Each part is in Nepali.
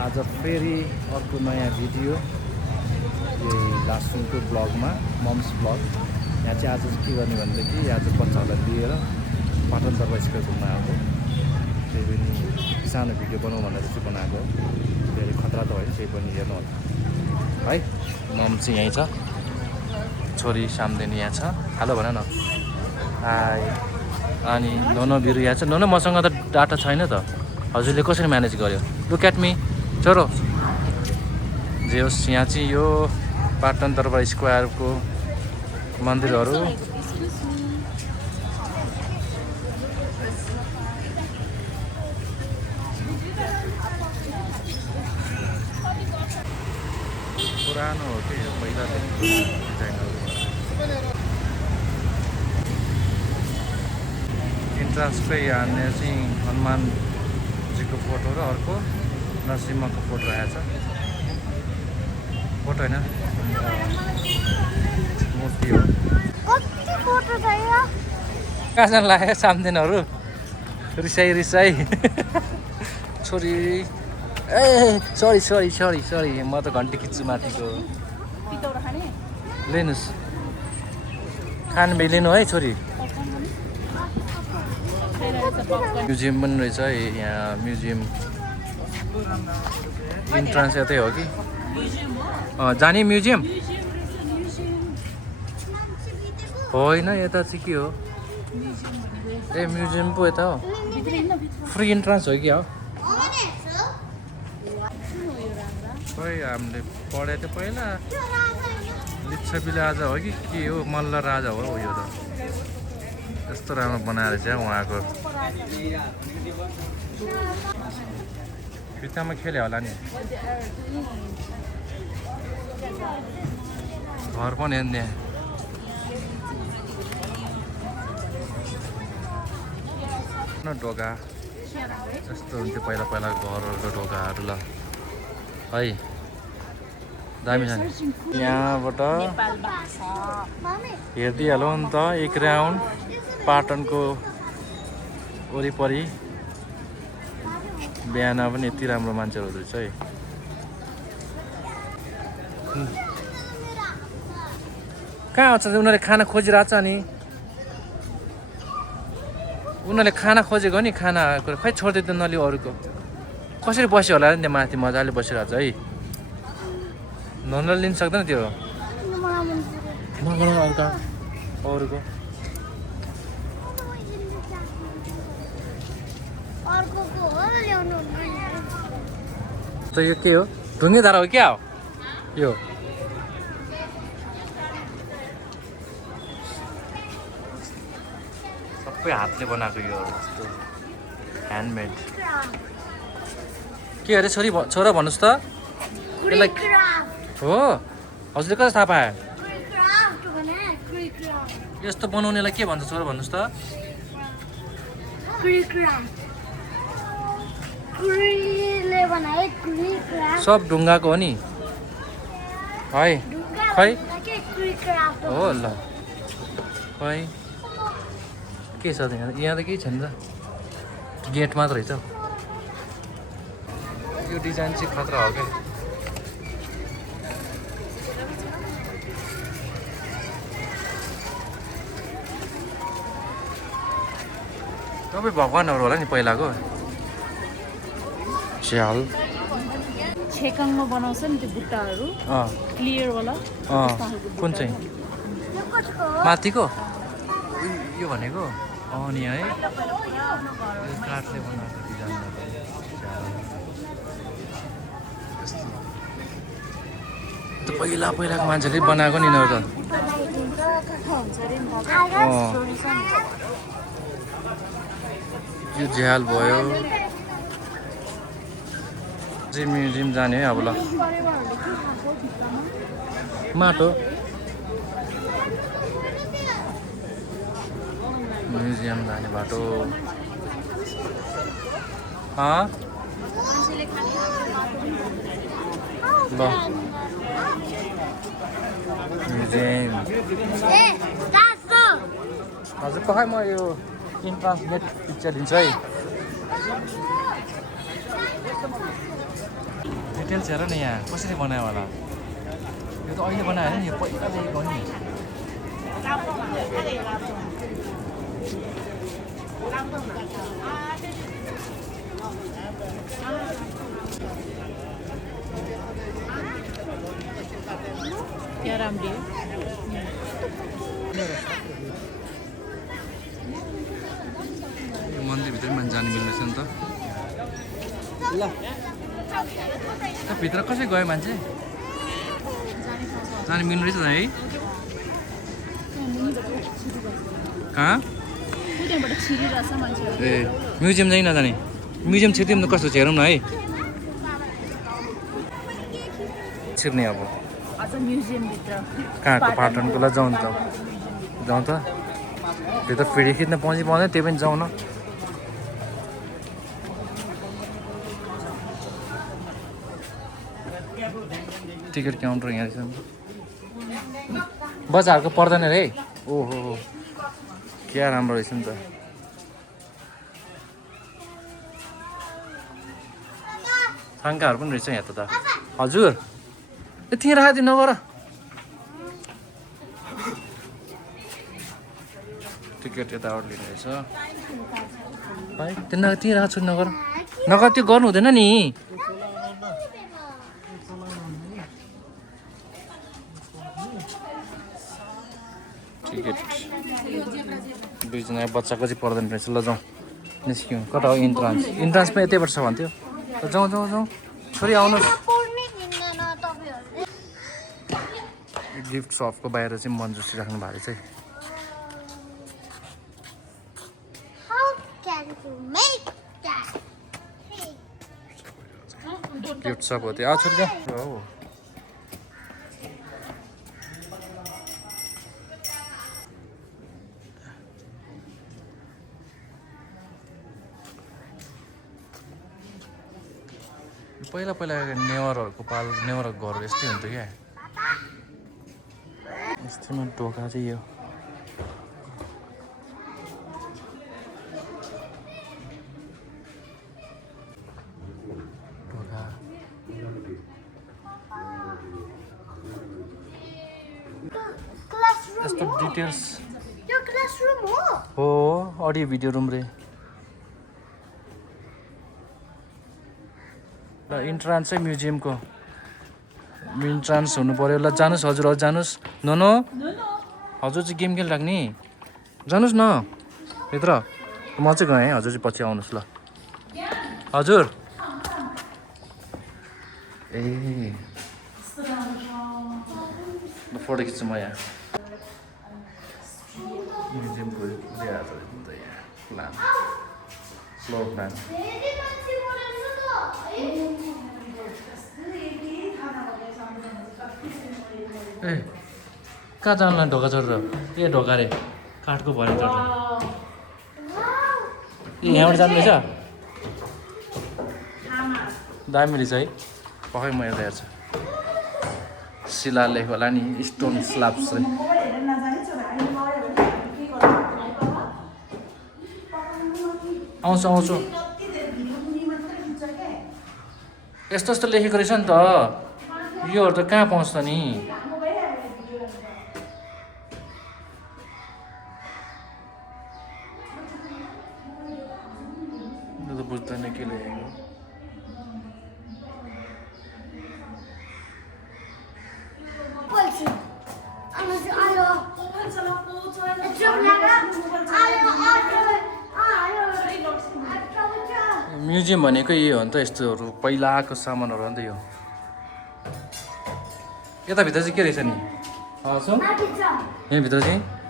आज फेरि अर्को नयाँ भिडियो यही लास्टको ब्लगमा मम्स ब्लग। यहाँ चाहिँ आज के गर्ने भनेदेखि आज बच्चाहरूलाई लिएर पाटनतर्फ स्कुल घुम्न आएको। त्यही पनि सानो भिडियो बनाउँ भनेर चाहिँ बनाएको। धेरै खतरा त होइन, त्यही पनि हेर्नु होला है। मम चाहिँ यहीँ छ, छोरी साम्देनी यहाँ छ। हेलो भन न। हाई। अनि नोनो बिरु यहाँ छ। नोनो मसँग त डाटा छैन त, हजुरले कसरी म्यानेज गर्यो? लुक एट मी छोरो। जे होस्, यहाँ चाहिँ यो पाटनतर्फ स्क्वायरको मन्दिरहरू पुरानो हो कि पहिलादेखि डिजाइनहरू। इन्ट्रान्सकै हान्ने चाहिँ हनुमानजीको फोटो र अर्को नरसिंहको फोटो आएछ। फोटो होइन, मूर्ति हो। कहाँ जान लाग्यो साम्देनहरू? रिसाई छोरी। ए सरी म त घन्टी खिच्छु माथिको। लिनुहोस्, खानु लिनु है छोरी। म्युजियम पनि रहेछ यहाँ। म्युजियम इन्ट्रान्स यतै हो कि जाने म्युजियम? होइन, यता चाहिँ के हो? ए म्युजियम पो यता हो। फ्री इन्ट्रान्स हो कि हो? खोइ हामीले पढे त पहिला लिच्छवी राजा हो कि के हो, मल्ल राजा हो यो त। यस्तो राम्रो बनाएर चाहिँ उहाँको फितामा खेल्यो होला नि। घर पनि हेर्ने न ढोका जस्तो हुन्थ्यो पहिला घरहरूको ढोकाहरू। ल है, दामी छ नि। यहाँबाट हेरिदिइहालौँ नि त एक राउन्ड पाटनको वरिपरि। बिहान पनि यति राम्रो मान्छेहरू हुँदो रहेछ है। कहाँ आउँछ उनीहरूले? खाना खोजिरहेको छ नि उनीहरूले। खाना खोजेको नि, खाना खै छोडिदिँदैन अलि अरूको। कसरी बस्यो होला नि त्यहाँ माथि मजाले बसिरहेको छ है। ननले लिन सक्दैन त्यो अरूको। त यो के हो? ढुङ्गे धारा हो क्या हो यो? सबै हातले बनाएको यो यस्तो ह्यान्डमेड। के अरे छोरा भन्नुहोस् त यसलाई हो? हजुरले कसरी थाहा पायो? यस्तो बनाउनेलाई के भन्छ छोरा भन्नुहोस् त? सब ढुङ्गाको हो नि है। खै हो ल, खै के छ त यहाँ त केही छैन त, गेट मात्र रहेछ। यो डिजाइन चाहिँ खतरा हो क्या। तपाईँ भगवान्हरू होला नि पहिलाको। स्याल छेकाङमा बनाउँछ नि त्यो बुट्टाहरू, क्लियर वाला। कुन चाहिँ? माथिको यो भनेको? नि है, काठले बनाएको डिजाइन। पहिलाको मान्छेले बनाएको नि यिनीहरू त। यो झ्याल भयो। चाहिँ म्युजियम जाने है अब। ल माटो म्युजियम जाने बाटो। ल म्युजियम हजुर पखाइ म यो इन्ट्रान्स गेट पिक्चर दिन्छु है। डिटेल्स हेर न यहाँ कसरी बनायो होला यो त अहिले बनायो नि यो पहिलादेखिको नि क्या राम्री हो यो मन्दिरभित्र मान्छे जानु मिल्ने रहेछ नि त ल भित्र कसै गयो मान्छे जानु मिल्ने रहेछ है कहाँ ए म्युजियम चाहिँ नजाने म्युजियम छिर्दिउँ त कस्तो छ हेरौँ न है छिर्ने अब कहाँको पाटनको ल जाउँ त जाउँ त त्यो त फेरि खिच्न पाउँदैन त्यही पनि जाउँ न टिकट काउन्टर यहाँ रहेछ बजारको पर्दैन रे ओहो क्या राम्रो रहेछ नि त थाङ्काहरू पनि रहेछ यहाँ त हजुर यति राखिदिनु नगर टिकट यताबाट लिनु रहेछ भाइ त्यहाँ राख छु नगर त्यो गर्नु हुँदैन नि टिकट दुईजना बच्चाको चाहिँ पर्दैन रहेछ ल जाउँ निस्क्यौँ कता हो इन्ट्रान्स पनि यतैबाट छ भन्थ्यो जाउँ छोरी आउनुहोस् गिफ्ट सपको बाहिर चाहिँ मन्जुसी राख्नु भएको चाहिँ गिफ्ट सप हो त्यो छोरी जाऊ हो पहिला नेवारहरूको नेवारहरूको घर यस्तै हुन्थ्यो क्या यस्तोमा ढोका चाहिँ यो ढोका यस्तो डिटेल्स हो अडियो भिडियो रुम रे ल इन्ट्रान्स चाहिँ म्युजियमको इन्ट्रान्स हुनु पऱ्यो ल जानुहोस् हजुर जानुहोस् नो हजुर चाहिँ गेम खेलिराख्ने जानुहोस् न भित्र म चाहिँ गएँ है हजुर चाहिँ पछि आउनुहोस् ल हजुर ए ल फोटो खिच्छु म यहाँ म्युजियमको प्लान फ्लोर प्लान ए कहाँ जानुलाई ढोका छोडेर ए ढोका रे काठको भयो चढ्छ ए यहाँबाट जानु रहेछ दामी रहेछ है पक्कै म हेर्दा हेर्छु शिलालेख होला नि स्टोन स्ल्याब्स आउँछु यस्तो लेखेको रहेछ नि त योहरू त कहाँ पाउँछ नि बुझ्दैन के लेखेको म्युजियम भनेको यो हो नि त यस्तोहरू पहिलाको सामानहरू हो नि त यो यताभित्र चाहिँ के रहेछ नि यहाँभित्र चाहिँ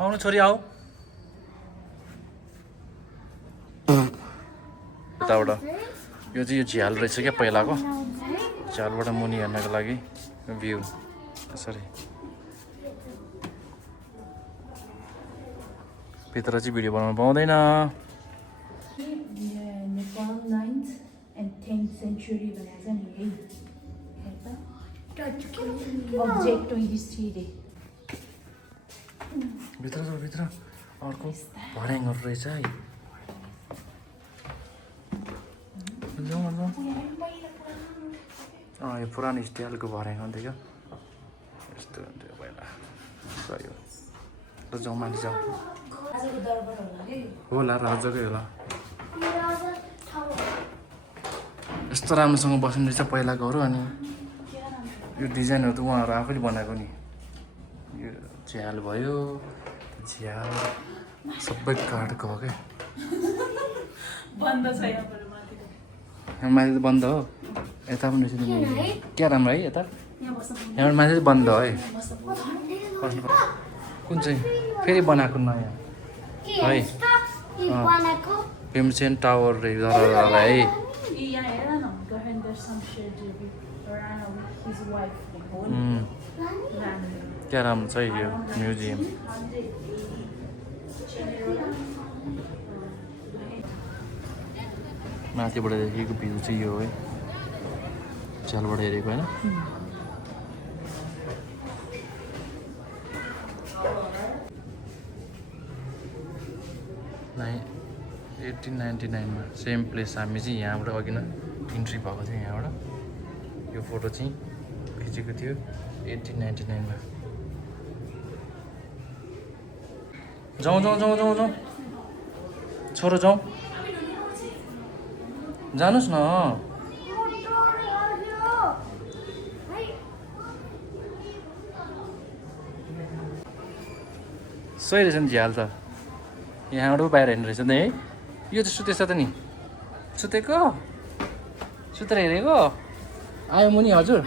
आउनु छोरी आऊ यताबाट यो चाहिँ यो झ्याल रहेछ क्या पहिलाको झ्यालबाट मुनि हेर्नको लागि भ्यू सरी भित्र चाहिँ भिडियो बनाउनु पाउँदैन Nepal 9th and 10th century भनेको छ नि है अब्जेक्ट 23 डे भित्र अर्को भर्याङहरू रहेछ है जाउँ यो पुरानो स्टाइलको भर्याङ हुन्थ्यो क्या यस्तो हुन्थ्यो पहिला सही हो र जाउँ माथि जाउँ होला राजाकै होला यस्तो राम्रोसँग बस्नु रहेछ पहिलाकोहरू अनि यो डिजाइनहरू त उहाँहरू आफैले बनाएको नि यो झ्याल भयो झ्याल सबै काठको हो क्या बन्द छ यहाँ माथि त बन्द हो यता पनि रहेछ क्या राम्रो है यता यहाँबाट माथि चाहिँ बन्द है कुन चाहिँ फेरि बनाएको नयाँ है भीमसेन टावर रहेछ है क्या राम्रो छ यो म्युजियम माथिबाट देखेको भ्यू चाहिँ यो है झ्यालबाट हेरेको होइन 1899 मा सेम प्लेस हामी चाहिँ यहाँबाट अघि न इन्ट्री भएको थियो यहाँबाट यो फोटो चाहिँ खिचेको थियो 1899 मा जाउँ छोरो जाउँ जानुस् न सही रहेछ नि झ्याल त यहाँबाट बाहिर हेर्नु रहेछ नि है यो चाहिँ सुतेछ त नि सुतेको सुतेर हेरेको आयो मुनि हजुर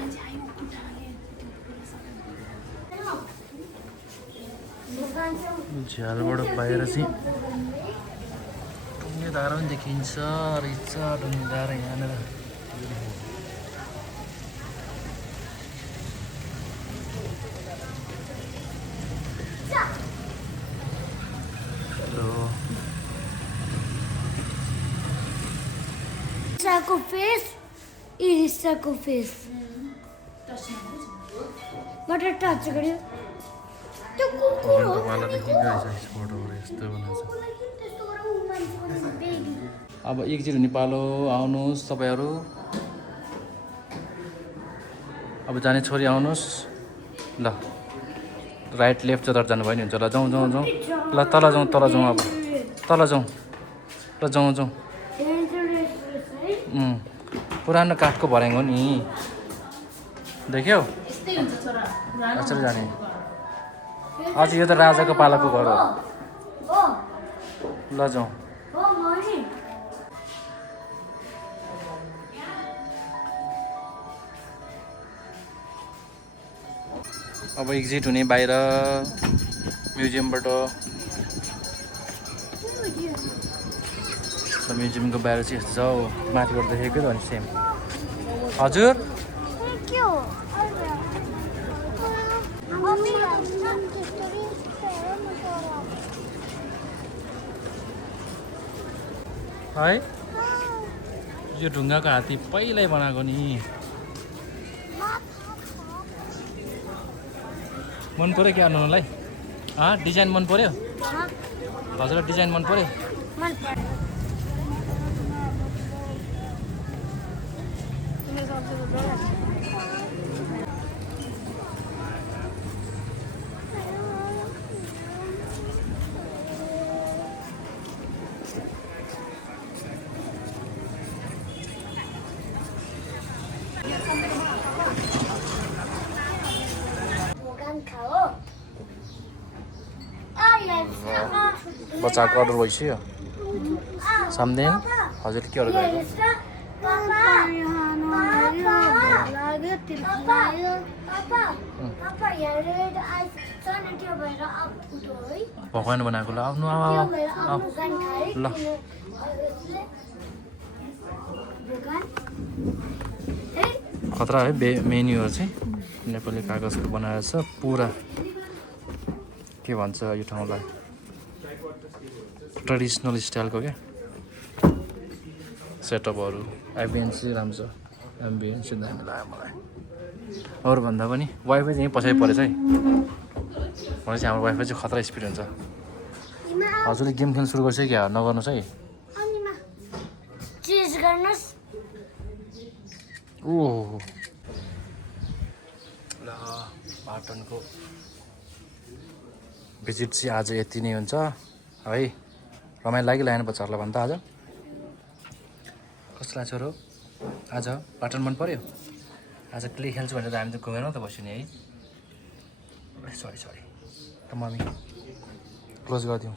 झ्यालबाट बाहिर चाहिँ ढुङ्गे धारा पनि देखिन्छ रहेछ ढुङ्गे धारा यहाँनिर Sarcophagus is sarcophagus. But a touch again. अब एकचोटि नेपाल आउनुहोस् तपाईँहरू अब जाने छोरी आउनुहोस् ल राइट लेफ्ट जताबाट जानुभयो नि हुन्छ ल जाउँ ल तल जाउँ अब तल जाउँ ल जाउँ पुरानो काठको भर्याङ हो नि देख्यौ यसरी जाने अझ यो त राजाको पालाको घर हो ल जाउँ अब एक्जिट हुने बाहिर म्युजियमबाट म्युजियमको बाहिर चाहिँ यस्तो छ माथिबाट देखेको त अनि सेम हजुर है यो ढुङ्गाको हात्ती पहिल्यै बनाएको नि मन पर्यो क्या अनुलाई डिजाइन मन पर्यो हजुरलाई डिजाइन मन पर्यो बच्चाको अर्डर भइसक्यो सामदेन हजुरले के अर्डर गरेको लाग्यो तिर्खायो पापा पापा यहाँ रेड आइस छ नि त्यो भएर अब फुटो है पकाउन बनाएको ल आउनु त्यो आऊ भएर अब गान खाए ल। दोकान है खतरा है मेन्युहरू चाहिँ नेपाली कागजको बनाएर छ पुरा के भन्छ यो ठाउँलाई ट्रेडिसनल स्टाइलको क्या सेटअपहरू एम्बियन्स चाहिँ राम्रो छ एम्बियन्स चाहिँ दामी लाग्यो मलाई अरूभन्दा पनि वाइफाई चाहिँ यहीँ पछाडि परेछ है भनेपछि हाम्रो वाइफाई चाहिँ खतरा स्पिड हुन्छ हजुरले गेम खेल्नु सुरु गर्छ क्या नगर्नुहोस् है अनिमा चेन्ज गर्नुहोस् ओ ल पाटनको भिजिट चाहिँ आज यति नै हुन्छ है रमाइलो लागि लागेन बच्चाहरूलाई भन्दा आज कस्तो लाग्छ र आज पाटन मन पर्यो आज क्ले खेल्छु भनेर त हामी त घुमेर त बस्यो नि है सरी त मम्मी क्लोज गरिदिउँ